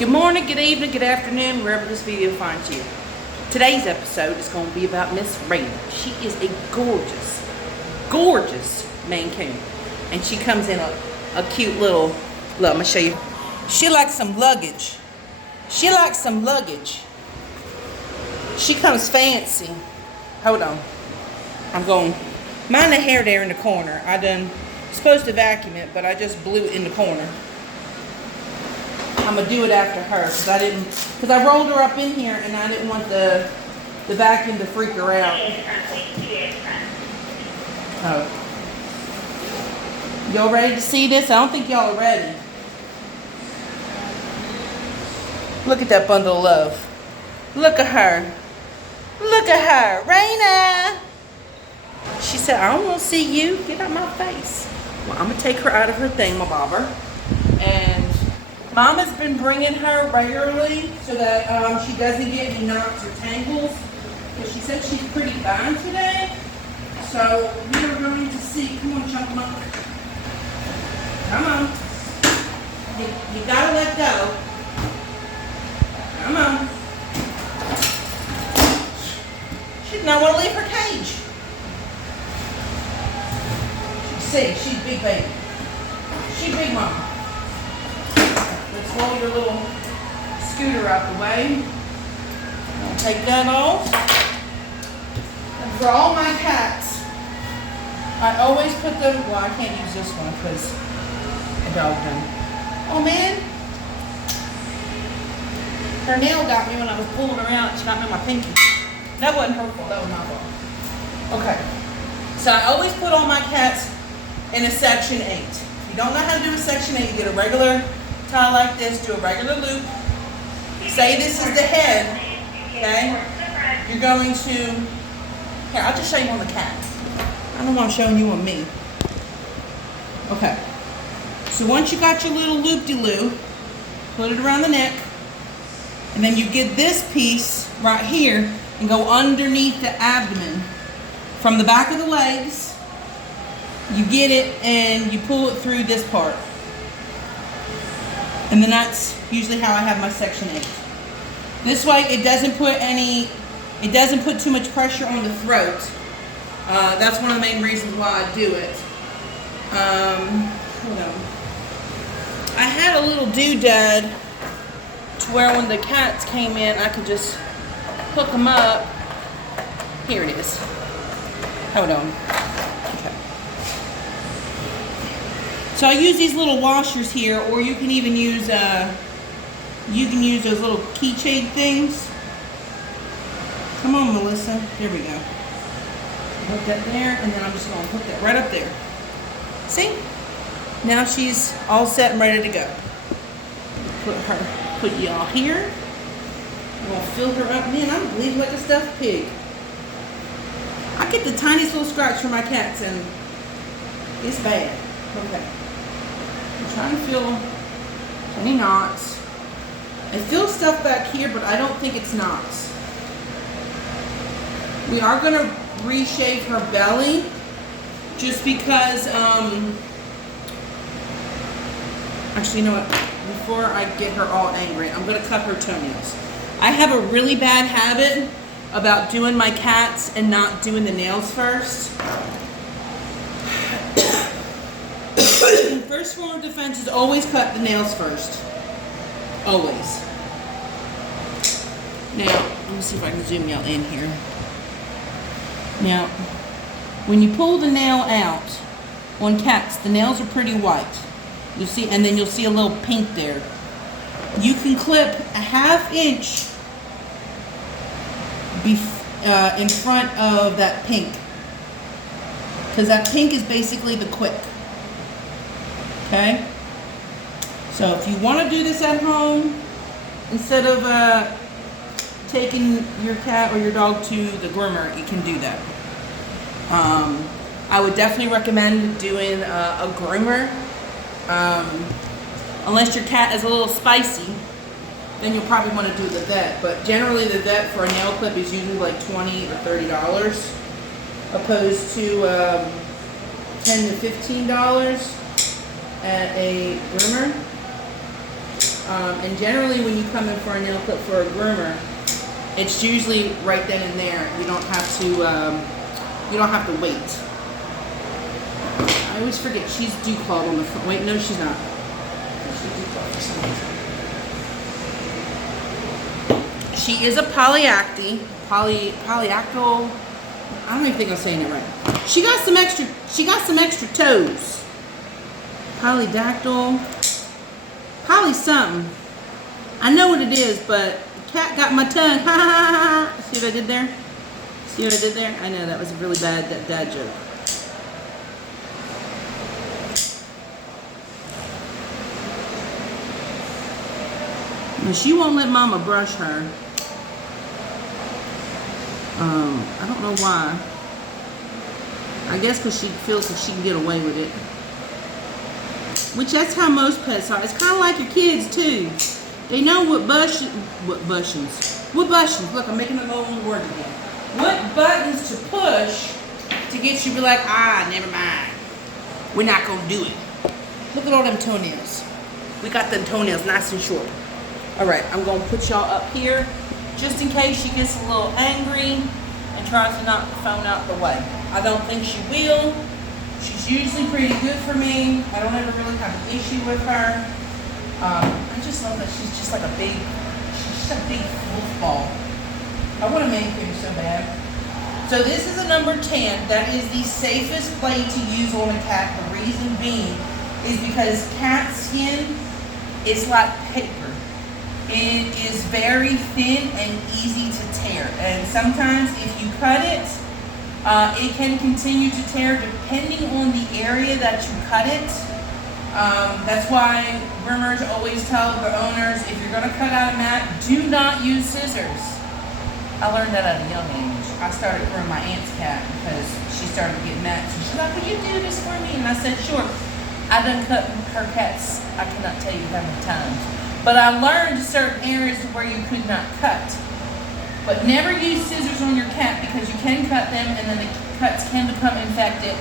Good morning, good evening, good afternoon, wherever this video finds you. Today's episode is going to be about Miss Reina. She is a gorgeous, gorgeous Maine Coon. And she comes in a cute little, look, I'm going to show you. She likes some luggage. She likes some luggage. She comes fancy. Hold on. I'm going, mind the hair there in the corner. I done, supposed to vacuum it, but I just blew it in the corner. I'm gonna do it after her because I rolled her up in here and I didn't want the vacuum to freak her out. Oh. Y'all ready to see this? I don't think y'all are ready. Look at that bundle of love. Look at her. Look at her. Reina. She said, I don't want to see you. Get out my face. Well, I'm going to take her out of her thingamabobber. And Mama's been bringing her regularly so that she doesn't get any knots or tangles. Because she said she's pretty fine today. So we are going to see. Come on, Chunk. Come on. You gotta let go. Come on. She does not want to leave her cage. She's big baby. She's big mama. Let's roll your little scooter out the way. I'll take that off. And for all my cats, I always put them, well, I can't use this one because the dog done. Oh man, her nail got me when I was pulling her out. She got me on my pinky. That wasn't her fault, that was my fault. Okay, so I always put all my cats in a section 8. If you don't know how to do a section 8, you get a regular tie like this, do a regular loop. Say this is the head, okay? You're going to, here, I'll just show you on the cat. I don't want to show you on me. Okay. So once you got your little loop-de-loo, put it around the neck, and then you get this piece right here and go underneath the abdomen. From the back of the legs, you get it and you pull it through this part. And then that's usually how I have my section 8. This way it doesn't put too much pressure on the throat. That's one of the main reasons why I do it. Hold on. I had a little doodad to where when the cats came in, I could just hook them up. Here it is. Hold on. Okay. So I use these little washers here, or you can even use those little keychain things. Come on, Melissa. There we go. Hook that there, and then I'm just going to hook that right up there. See? Now she's all set and ready to go. Put y'all here. I'm going to fill her up. Man, I'm bleeding like a stuffed pig. I get the tiniest little scratch from my cats, and it's bad. Okay. I'm trying to feel any knots. I feel stuff back here, but I don't think it's knots. We are going to reshave her belly just because, actually, you know what? Before I get her all angry, I'm going to cut her toenails. I have a really bad habit about doing my cats and not doing the nails first. First form of defense is always cut the nails first. Always. Now, let me see if I can zoom y'all in here. Now, when you pull the nail out on cats, the nails are pretty white. You'll see, and then you'll see a little pink there. You can clip a ½ inch in front of that pink, because that pink is basically the quick. Okay? So if you want to do this at home, instead of taking your cat or your dog to the groomer, you can do that. I would definitely recommend doing a groomer. Unless your cat is a little spicy, then you'll probably want to do the vet. But generally the vet for a nail clip is usually like $20 or $30, opposed to $10 to $15 at a groomer. And generally when you come in for a nail clip for a groomer, it's usually right then and there. You don't have to wait. I always forget she's declawed on the front. Wait, no, she's not. She's declawed for some reason. She is a polyactyl. I don't even think I'm saying it right. She got some extra toes. Polydactyl. Poly something. I know what it is, but the cat got my tongue. Ha ha ha ha. See what I did there? See what I did there? I know that was a really bad dad joke. And she won't let Mama brush her. I don't know why. I guess because she feels that she can get away with it. Which that's how most pets are. It's kind of like your kids too. They know what buttons. Look, I'm making a whole word again. What buttons to push to get you to be like, never mind. We're not gonna do it. Look at all them toenails. We got them toenails nice and short. All right, I'm gonna put y'all up here just in case she gets a little angry and tries to knock the phone out the way. I don't think she will. She's usually pretty good for me. I don't ever really have an issue with her. I just love that she's just like a big wolf ball. I want a manicure so bad. So this is a number 10. That is the safest blade to use on a cat. The reason being is because cat skin is like paper. It is very thin and easy to tear. And sometimes if you cut it, it can continue to tear depending on the area that you cut it. That's why groomers always tell their owners, if you're going to cut out a mat, do not use scissors. I learned that at a young age. I started grooming my aunt's cat because she started getting mats. And she's like, will you do this for me? And I said, sure. I done cut her cats, I cannot tell you how many times. But I learned certain areas where you could not cut. But never use scissors on your cat because you can cut them and then the cuts can become infected.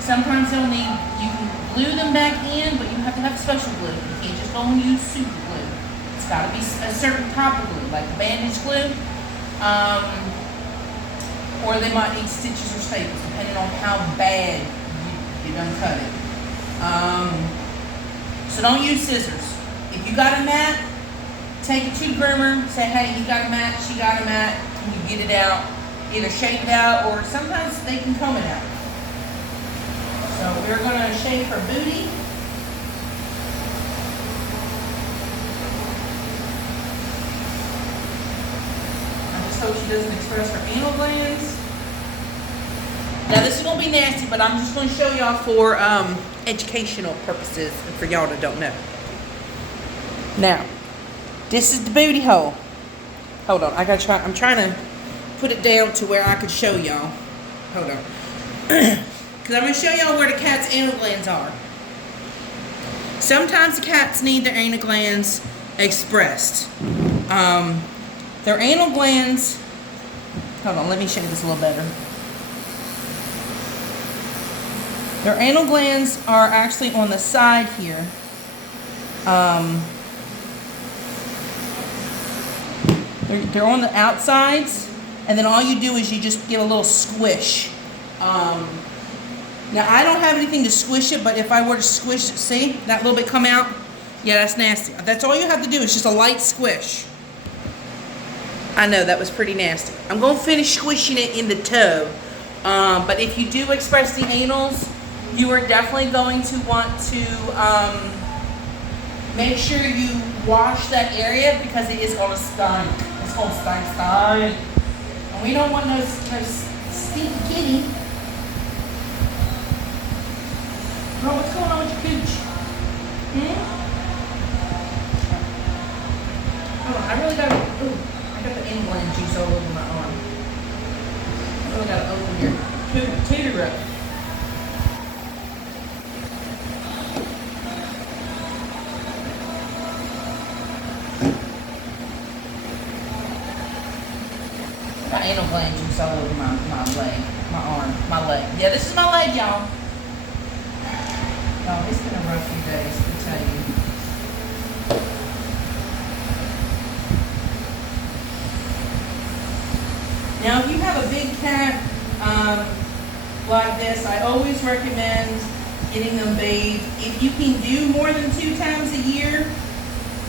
Sometimes you can glue them back in, but you have to have special glue. You can't just go and use super glue. It's got to be a certain type of glue, like bandage glue. Or they might need stitches or staples, depending on how bad you done cut it. So don't use scissors. If you got a mat, take it to the groomer, say, hey, you got a mat, she got a mat, can you get it out? Either shave it out, or sometimes they can comb it out. So we're gonna shave her booty. I just hope she doesn't express her anal glands. Now this is gonna be nasty, but I'm just gonna show y'all for educational purposes and for y'all that don't know. Now, this is the booty hole. Hold on, I'm trying to put it down to where I could show y'all. Hold on. Because I'm going to show y'all where the cat's anal glands are. Sometimes the cats need their anal glands expressed. Their anal glands, hold on, let me show you this a little better. Their anal glands are actually on the side here. They're on the outsides, and then all you do is you just give a little squish. Now I don't have anything to squish it, but if I were to squish it, see that little bit come out? Yeah, that's nasty. That's all you have to do is just a light squish. I know that was pretty nasty. I'm going to finish squishing it in the toe. But if you do express the anals, you are definitely going to want to make sure you wash that area because it is going to stink. It's going to stink. And we don't want no stinky kitty. Bro, what's going on with your cooch? Oh, I really got to, I got the inland juice all over my arm. I really got to open your tutor up. Got anal gland juice all over my leg, my arm, my leg. Yeah, this is my leg, y'all. Oh, it's been a rough few days, I tell you. Now, if you have a big cat like this, I always recommend getting them bathed. If you can do more than 2 times a year,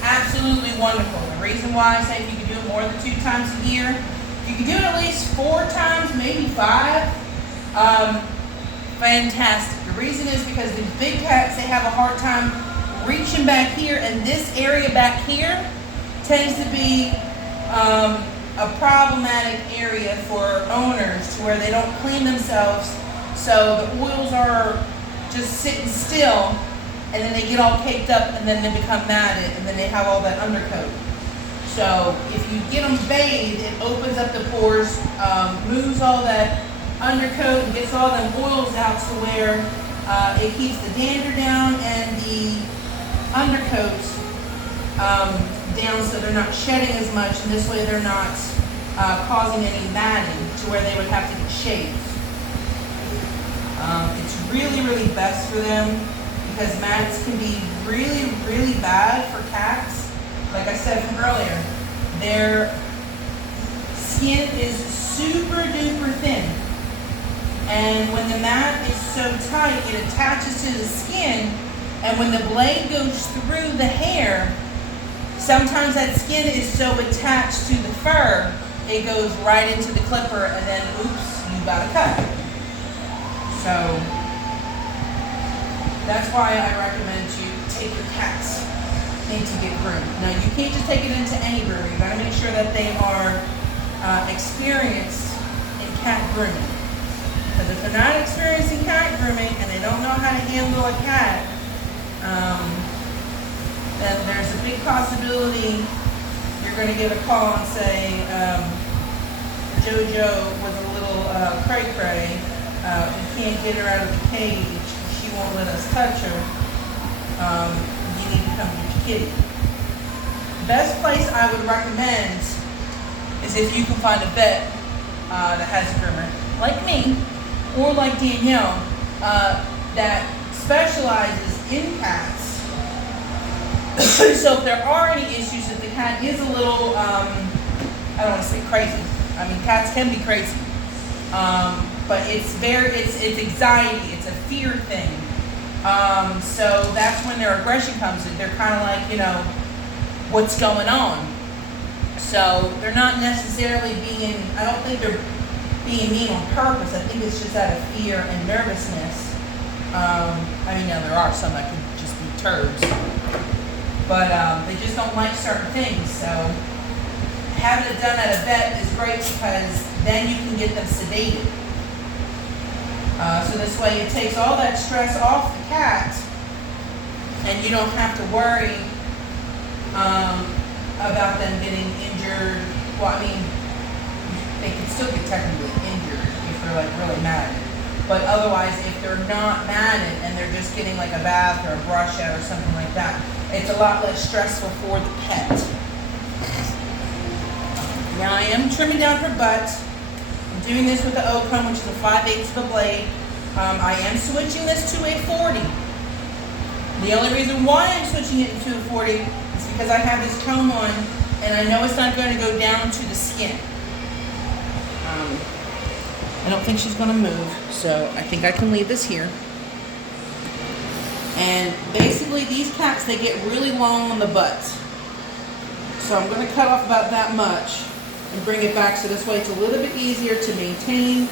absolutely wonderful. The reason why I say if you can do it more than 2 times a year, if you can do it at least 4 times, maybe 5, fantastic. The reason is because these big cats, they have a hard time reaching back here, and this area back here tends to be a problematic area for owners to where they don't clean themselves, so the oils are just sitting still, and then they get all caked up, and then they become matted, and then they have all that undercoat. So if you get them bathed, it opens up the pores, moves all that undercoat, and gets all them oils out to where it keeps the dander down and the undercoat down, so they're not shedding as much, and this way they're not causing any matting to where they would have to get shaved. It's really, really best for them because mats can be really, really bad for cats. Like I said from earlier, their skin is super duper thin. And when the mat is so tight, it attaches to the skin, and when the blade goes through the hair, sometimes that skin is so attached to the fur, it goes right into the clipper, and then oops, you got a cut. So that's why I recommend you take your cats in to get groomed. Now you can't just take it into any groomer. You gotta make sure that they are experienced in cat grooming. Because if they're not experienced in cat grooming and they don't know how to handle a cat, then there's a big possibility you're going to get a call and say, JoJo was a little cray-cray. We can't get her out of the cage. She won't let us touch her. You need to come get your kitty. The best place I would recommend is if you can find a vet that has a groomer, like me, or like Danielle, that specializes in cats. So if there are any issues, if the cat is a little, I don't want to say crazy. I mean, cats can be crazy. But it's anxiety, it's a fear thing. So that's when their aggression comes in. They're kind of like, you know, what's going on? So they're not necessarily being, I don't think they're being mean on purpose. I think it's just out of fear and nervousness. I mean, now there are some that could just be turds. But they just don't like certain things. So having it done at a vet is great because then you can get them sedated. So this way it takes all that stress off the cat, and you don't have to worry about them getting injured. Well, I mean, they can still get technically injured if they're like really mad. But otherwise, if they're not matted and they're just getting like a bath or a brush out or something like that, it's a lot less stressful for the pet. Now I am trimming down her butt. I'm doing this with the O comb, which is a 5/8 of the blade. I am switching this to a 40. The only reason why I'm switching it to a 40 is because I have this comb on and I know it's not going to go down to the skin. I don't think she's going to move, so I think I can leave this here. And basically these cats, they get really long on the butt. So I'm going to cut off about that much and bring it back so this way it's a little bit easier to maintain.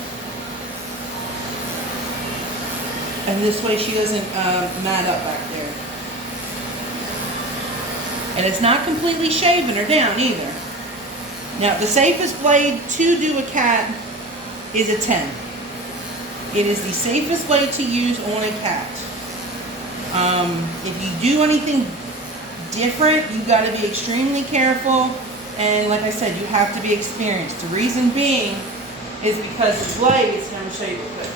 And this way she doesn't mat up back there. And it's not completely shaving her down either. Now the safest blade to do a cat is a 10. It is the safest blade to use on a cat. If you do anything different, you got to be extremely careful, and like I said, you have to be experienced. The reason being is because the blade is going to show you real quick.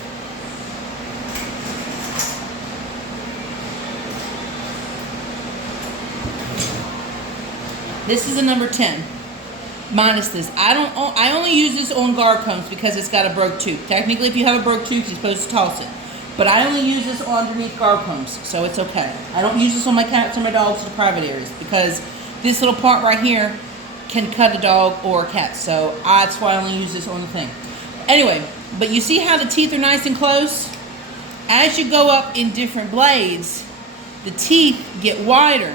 This is a number 10. Minus this. I only use this on guard combs because it's got a broke tooth. Technically, if you have a broke tooth, you're supposed to toss it. But I only use this underneath guard combs, so it's okay. I don't use this on my cats or my dogs or the private areas because this little part right here can cut a dog or a cat. So that's why I only use this on the thing. Anyway, but you see how the teeth are nice and close? As you go up in different blades, the teeth get wider.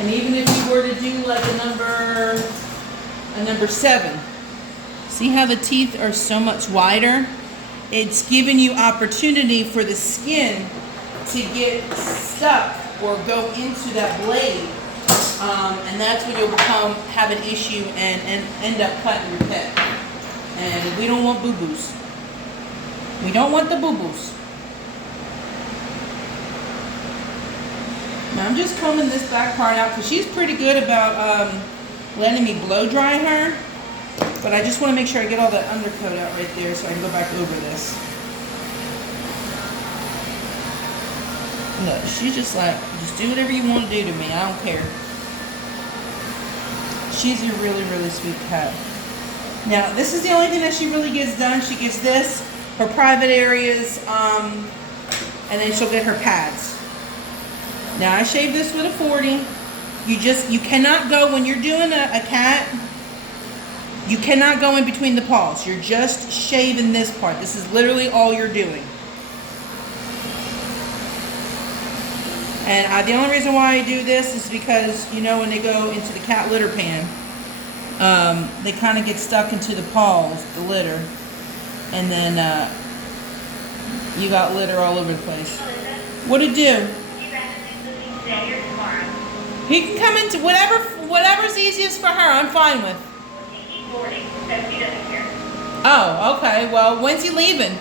And even if you were to do like a number 7, see how the teeth are so much wider? It's giving you opportunity for the skin to get stuck or go into that blade. And that's when you'll have an issue and end up cutting your pet. And we don't want boo-boos. We don't want the boo-boos. Now I'm just combing this back part out because she's pretty good about letting me blow dry her. But I just want to make sure I get all that undercoat out right there so I can go back over this. Look, she's just like, just do whatever you want to do to me. I don't care. She's a really, really sweet cat. Now, this is the only thing that she really gets done. She gets this, her private areas, and then she'll get her pads. Now, I shave this with a 40. You cannot go, when you're doing a cat, you cannot go in between the paws. You're just shaving this part. This is literally all you're doing. And the only reason why I do this is because, you know, when they go into the cat litter pan, they kind of get stuck into the paws, the litter. And then you got litter all over the place. What'd it do? He can come into whatever's easiest for her, I'm fine with. Oh, okay. Well, when's he leaving?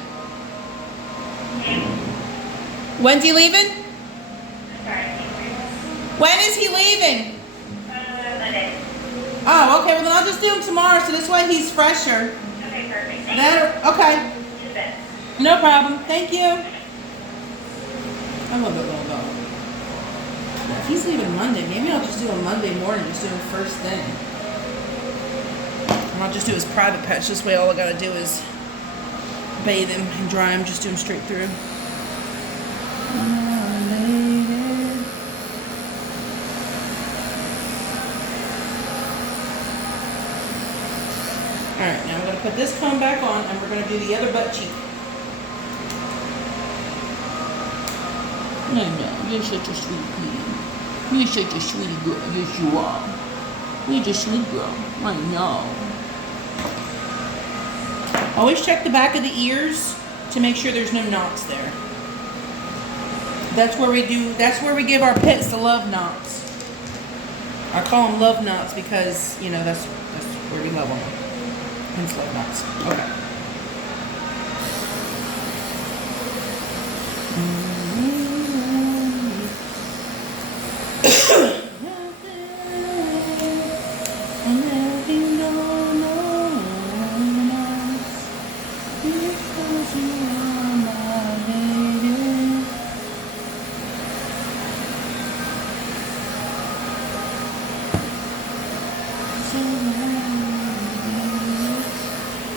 When's he leaving? When is he leaving? Monday. Oh, okay. Well, then I'll just do him tomorrow, so this way he's fresher. Okay, perfect. Okay. No problem. Thank you. I love that little dog. If he's leaving Monday, maybe I'll just do him Monday morning, just do him first thing. And I'll just do his private patch. This way all I gotta do is bathe him and dry him, just do him straight through. Alright, now I'm going to put this comb back on and we're going to do the other butt cheek. No, you're such a sweet queen. You're such a sweet girl. Yes, you are. You're just a sweet girl. I know. Always check the back of the ears to make sure there's no knots there. That's where we give our pets the love knots. I call them love knots because, you know, that's where we love them. And love knots. Okay.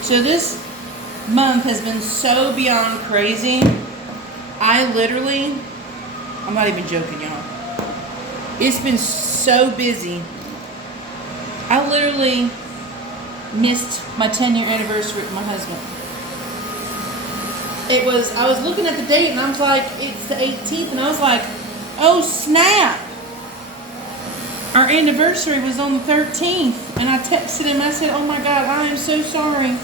So this month has been so beyond crazy. I'm not even joking, y'all. It's been so busy. I literally missed my 10-year anniversary with my husband. I was looking at the date and I was like, it's the 18th, and I was like, oh snap. Our anniversary was on the 13th, and I texted him. I said, oh my God, I am so sorry.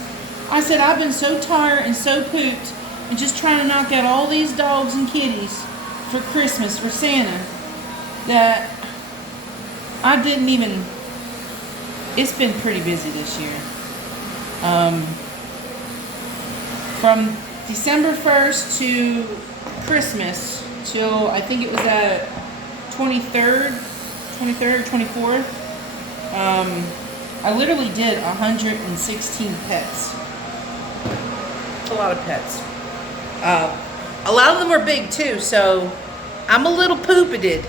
I said, I've been so tired and so pooped and just trying to knock out all these dogs and kitties for Christmas, for Santa, that I didn't even, it's been pretty busy this year. From December 1st to Christmas till I think it was at 23rd or 24th, I literally did 116 pets. A lot of pets. A lot of them were big too, so I'm a little pooped.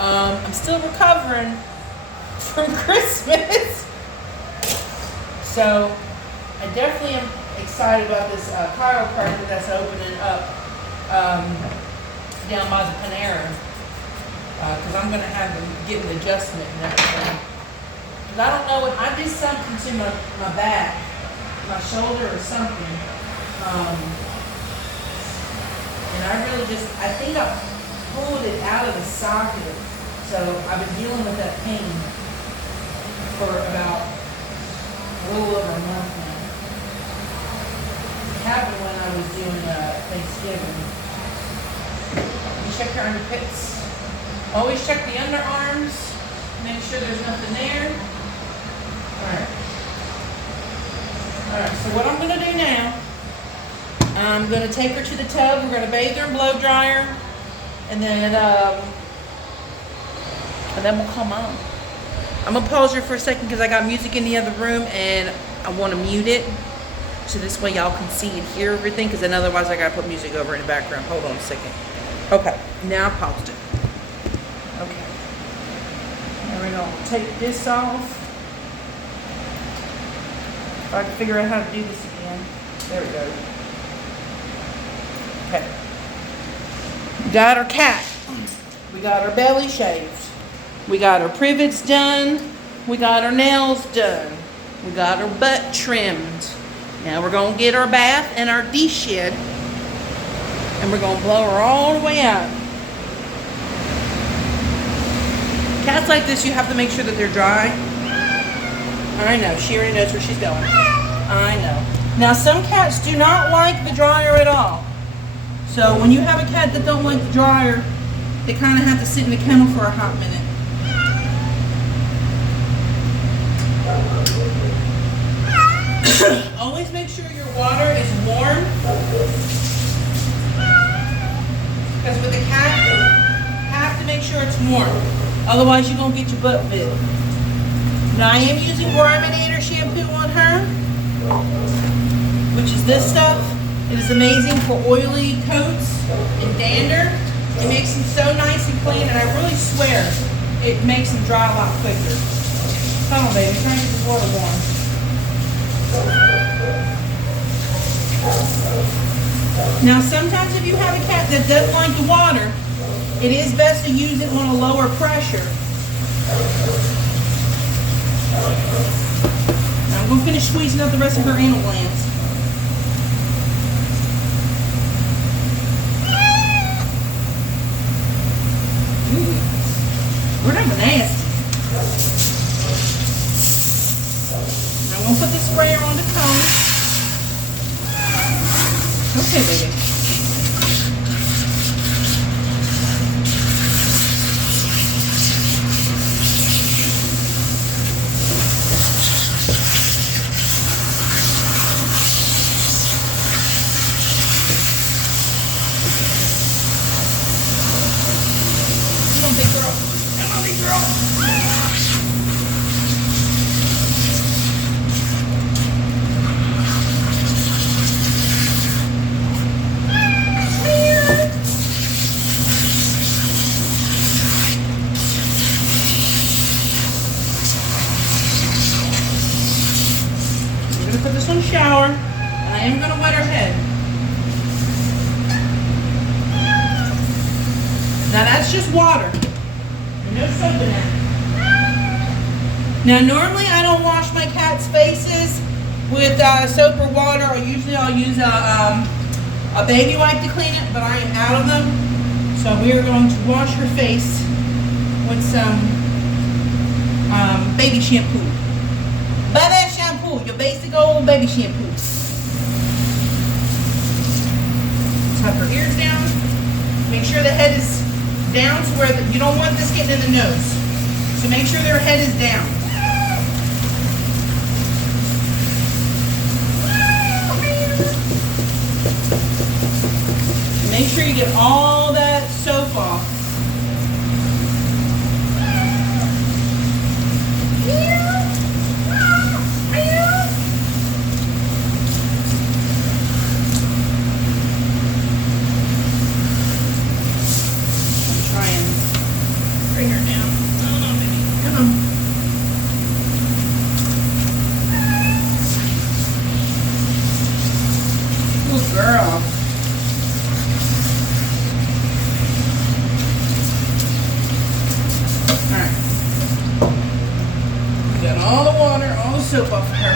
I'm still recovering from Christmas. So I definitely am excited about this chiropractor that's opening up down by the Panera. because I'm going to have them get an adjustment and everything. Because I don't know, I did something to my back, my shoulder or something. And I really I think I pulled it out of the socket. So I've been dealing with that pain for about a little over a month now. It happened when I was doing Thanksgiving. You check your armpits. Always check the underarms. Make sure there's nothing there. Alright. Alright, so what I'm going to do now, I'm going to take her to the tub. We're going to bathe her and blow dry her. And then we'll call Mom. I'm going to pause her for a second because I got music in the other room and I want to mute it. So this way y'all can see and hear everything, because then otherwise I got to put music over in the background. Hold on a second. Okay, now I paused it. Okay. Now we're going to take this off. If I can figure out how to do this again. There we go. Okay. We got our cat. We got our belly shaved. We got our privates done. We got our nails done. We got our butt trimmed. Now we're going to get our bath and our de-shed. And we're going to blow her all the way out. Cats like this, you have to make sure that they're dry. I know, she already knows where she's going. I know. Now some cats do not like the dryer at all. So when you have a cat that don't like the dryer, they kind of have to sit in the kennel for a hot minute. Always make sure your water is warm. Because with a cat, you have to make sure it's warm. Otherwise you're going to get your butt bit. Now I am using Grominator shampoo on her, which is this stuff. It is amazing for oily coats and dander. It makes them so nice and clean, and I really swear it makes them dry a lot quicker. Come on, baby, try to get the water warm. Now, sometimes if you have a cat that doesn't like the water, it is best to use it on a lower pressure. Now, I'm going to finish squeezing out the rest of her anal glands. We're not nasty. Now I'm going to put the sprayer on the cone. Okay, baby. Come on, big girl. Come on, big girl. Put this on the shower, and I am going to wet her head. Now that's just water. No soap in it. Now normally I don't wash my cat's faces with soap or water, or usually I'll use a baby wipe to clean it, but I am out of them. So we are going to wash her face with some baby shampoo. Baby shampoo, your basic old baby shampoo. Tuck her ears down. Make sure the head is down to where you don't want this getting in the nose. So make sure their head is down. Make sure you get all that soap off. Bring her down. Hold on, baby. Come on. Good girl. soap off of her.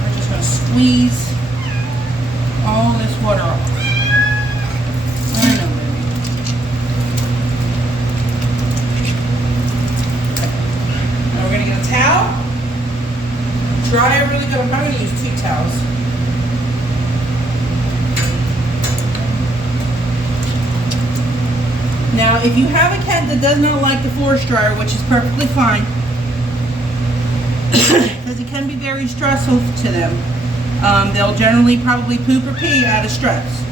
We're just gonna squeeze all this water off. I know, baby. Okay. Now we're gonna get a towel. Dry it really good. I'm probably gonna use 2 towels. Now, if you have a cat that does not like the force dryer, which is perfectly fine, because it can be very stressful to them, they'll generally probably poop or pee out of stress.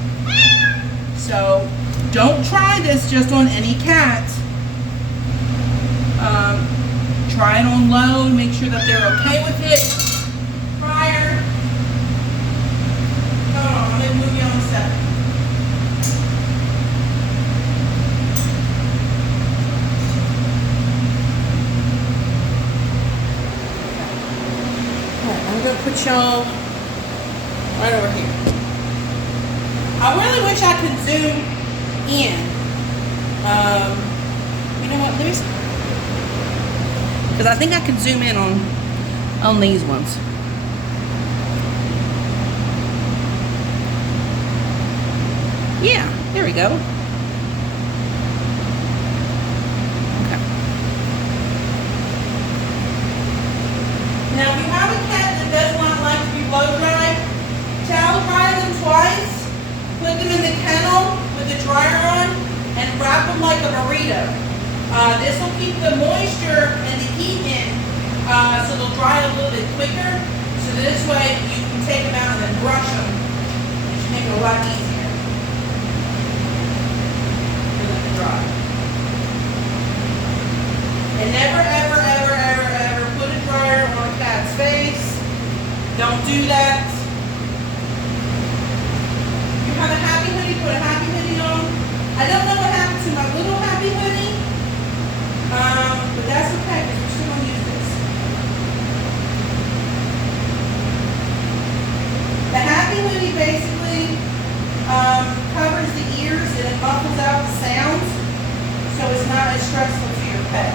So, don't try this just on any cat. Try it on low and make sure that they're okay with it. Prior. Hold on, let me move you on a second. I'm going to put y'all right over here. I really wish I could zoom in. You know what? Let me see. Because I think I could zoom in on these ones. Yeah, there we go. Okay. Now, if you have a cat that does not like to be blow dried, towel dry them twice, put them in the kennel with the dryer on, and wrap them like a burrito. This will keep the moisture and the heat in, so they'll dry a little bit quicker. So this way you can take them out and then brush them. It should make it a lot easier for them to dry. And never, ever, ever, ever, ever put a dryer on a cat's face. Don't do that. You have a happy hoodie, put a happy hoodie on. I don't know what happened to my little happy hoodie, but that's okay because we're still going to use this. The happy hoodie basically covers the ears and it muffles out the sounds, so it's not as stressful to your pet.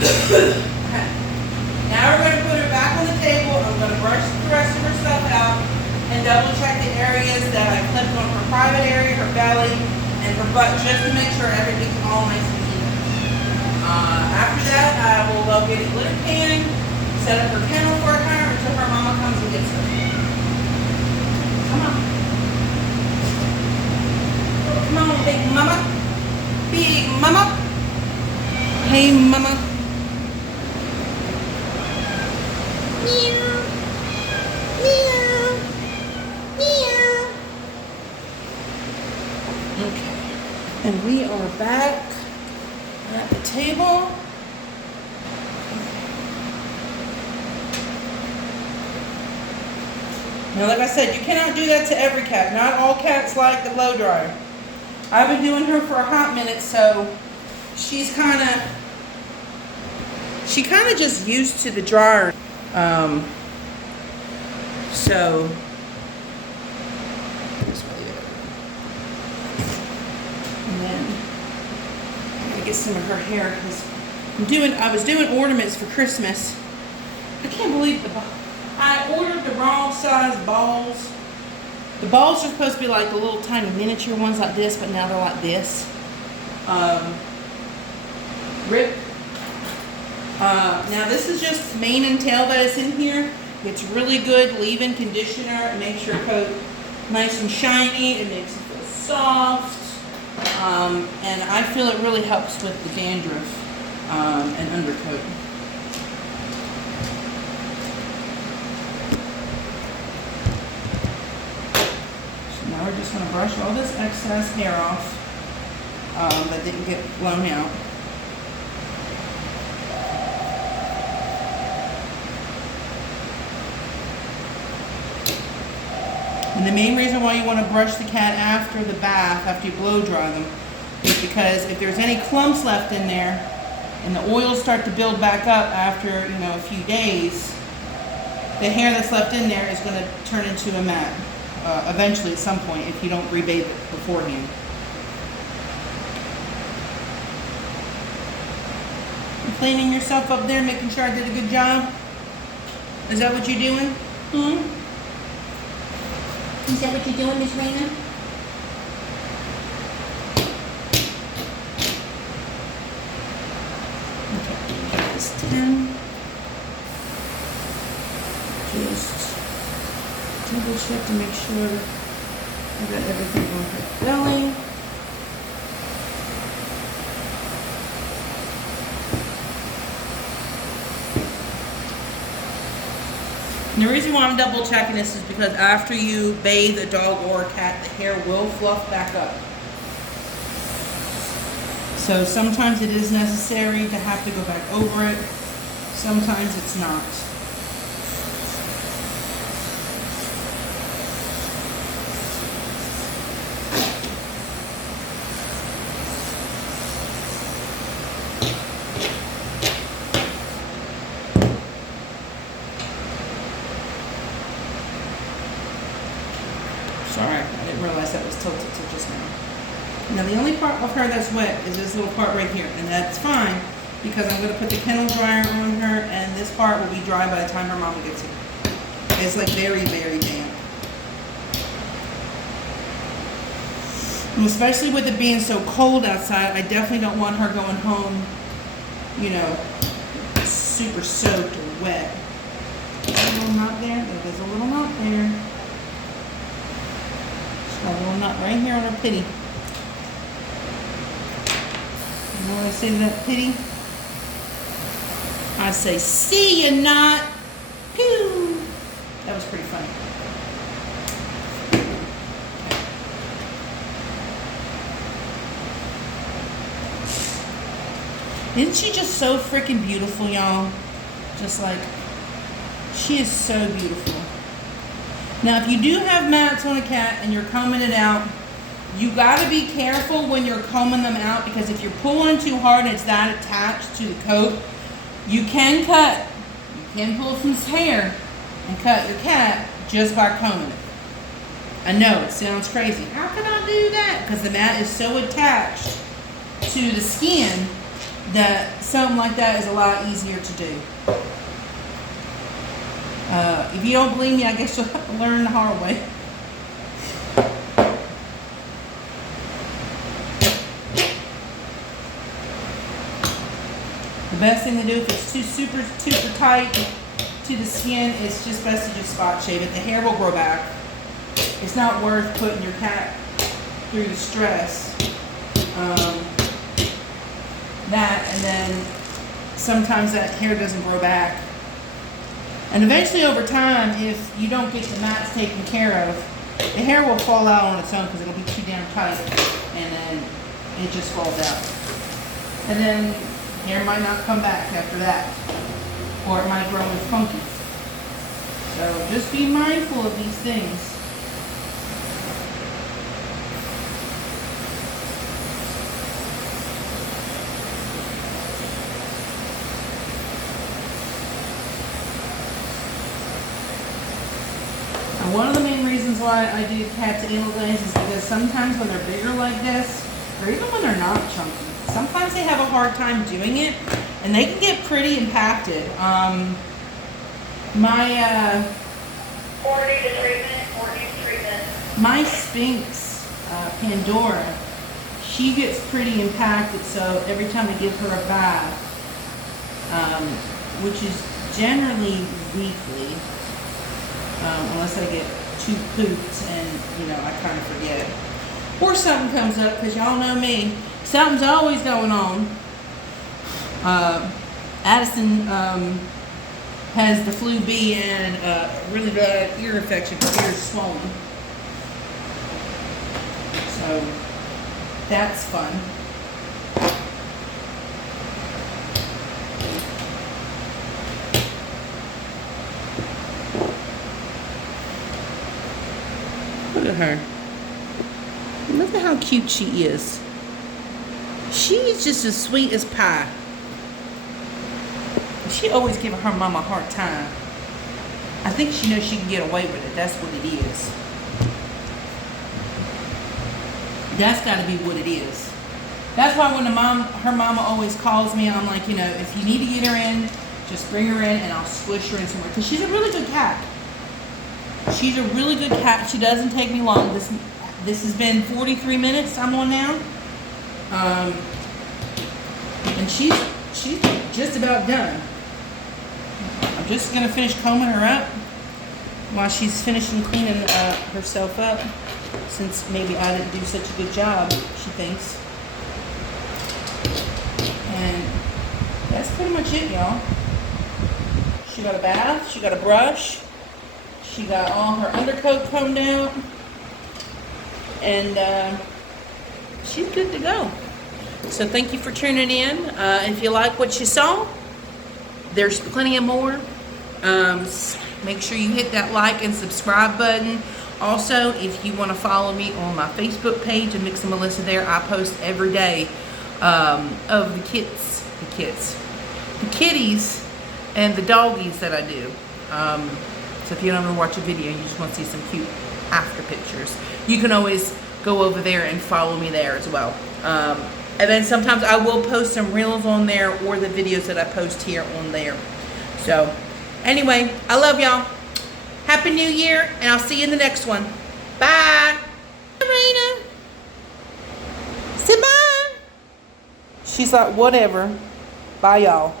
Okay. Now we're going to put her back on the table. I'm going to brush the rest of her stuff out and double check the areas that I clipped on her private area, her belly, and her butt, just to make sure everything's all nice and even. After that, I will go get a litter can, set up her kennel for her until her mama comes and gets her. Come on. Come on, big mama. Big mama. Hey, mama. Meow. Meow. Meow. Okay. And we are back at the table. Now, like I said, you cannot do that to every cat. Not all cats like the blow dryer. I've been doing her for a hot minute, so she kind of just used to the dryer. So and then I'm gonna get some of her hair because I was doing ornaments for Christmas. I can't believe I ordered the wrong size balls. The balls are supposed to be like the little tiny miniature ones like this, but now they're like this. Rip. Now this is just mane and tail that is in here. It's really good leave-in conditioner. It makes your coat nice and shiny. It makes it feel soft. And I feel it really helps with the dandruff and undercoat. So now we're just going to brush all this excess hair off that didn't get blown out. And the main reason why you want to brush the cat after the bath, after you blow dry them, is because if there's any clumps left in there and the oils start to build back up after, a few days, the hair that's left in there is going to turn into a mat eventually at some point if you don't rebathe it beforehand. You cleaning yourself up there, making sure I did a good job? Is that what you're doing? Is that what you're doing, Miss Reina? Okay, this 10. Just double check to make sure I got everything on her belly. And the reason why I'm double checking this is because after you bathe a dog or a cat, the hair will fluff back up. So sometimes it is necessary to have to go back over it. Sometimes it's not. Sorry, I didn't realize that was tilted till just now. Now the only part of her that's wet is this little part right here, and that's fine because I'm going to put the kennel dryer on her, and this part will be dry by the time her mama gets here. It's like very, very damp. And especially with it being so cold outside, I definitely don't want her going home, super soaked or wet. There's a little knot there. There's a little knot there. Got a little knot right here on her pitty. You know what I say to that pitty? I say, see ya knot. Pew. That was pretty funny. Isn't she just so freaking beautiful, y'all? Just like, she is so beautiful. Now, if you do have mats on a cat and you're combing it out, you got to be careful when you're combing them out, because if you're pulling too hard and it's that attached to the coat, you can cut. You can pull some hair and cut your cat just by combing it. I know, it sounds crazy. How can I do that? Because the mat is so attached to the skin that something like that is a lot easier to do. If you don't believe me, I guess you'll have to learn the hard way. The best thing to do if it's too super tight to the skin, it's just best to just spot shave it. The hair will grow back. It's not worth putting your cat through the stress. That, and then sometimes that hair doesn't grow back. And eventually over time, if you don't get the mats taken care of, the hair will fall out on its own because it'll be too damn tight, and then it just falls out. And then hair might not come back after that, or it might grow in funky. So just be mindful of these things. One of the main reasons why I do cats anal glands is because sometimes when they're bigger like this, or even when they're not chunky, sometimes they have a hard time doing it, and they can get pretty impacted. My Sphinx, Pandora, she gets pretty impacted, so every time I give her a bath, which is generally weekly, unless I get too pooped and, I kind of forget. Or something comes up, because y'all know me. Something's always going on. Addison has the flu B and a really bad ear infection. Her ear's swollen. So, that's fun. Look at her. Look at how cute she is. She's just as sweet as pie. She always giving her mama a hard time. I think she knows she can get away with it. That's what it is. That's got to be what it is. That's why when her mama always calls me, I'm like, if you need to get her in, just bring her in and I'll squish her in somewhere. Because she's a really good cat. She's a really good cat. She doesn't take me long. This has been 43 minutes I'm on now. And she's just about done. I'm just going to finish combing her up while she's finishing cleaning herself up, since maybe I didn't do such a good job, she thinks. And that's pretty much it, y'all. She got a bath. She got a brush. She got all her undercoat combed out, and she's good to go. So thank you for tuning in. If you like what you saw, there's plenty of more. Make sure you hit that like and subscribe button. Also, if you want to follow me on my Facebook page, Mix and Melissa there, I post every day of the kitties, and the doggies that I do. So if you don't ever watch a video, you just want to see some cute after pictures, you can always go over there and follow me there as well. And then sometimes I will post some reels on there, or the videos that I post here on there. So anyway, I love y'all. Happy New Year, and I'll see you in the next one. Bye. Reina. Say bye. She's like, whatever. Bye, y'all.